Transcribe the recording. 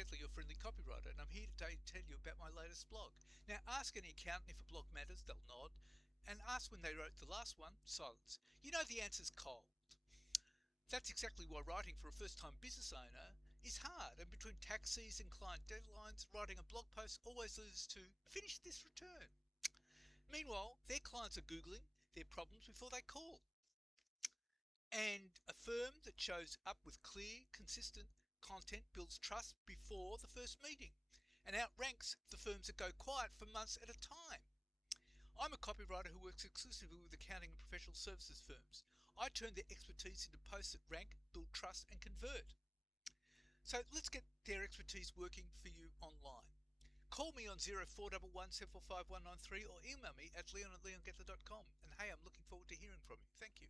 Gettler, your friendly copywriter, and I'm here today to tell you about my latest blog. Now, ask any accountant if a blog matters, they'll nod, and ask when they wrote the last one, silence. You know the answer's cold. That's exactly why writing for a first-time business owner is hard, and between tax season and client deadlines, writing a blog post always leads to finish this return. Meanwhile, their clients are Googling their problems before they call. And a firm that shows up with clear, consistent content builds trust before the first meeting and outranks the firms that go quiet for months at a time. I'm a copywriter who works exclusively with accounting and professional services firms. I turn their expertise into posts that rank, build trust and convert. So let's get their expertise working for you online. Call me on 0411 745 193 or email me at leon@leongettler.com. And hey, I'm looking forward to hearing from you. Thank you.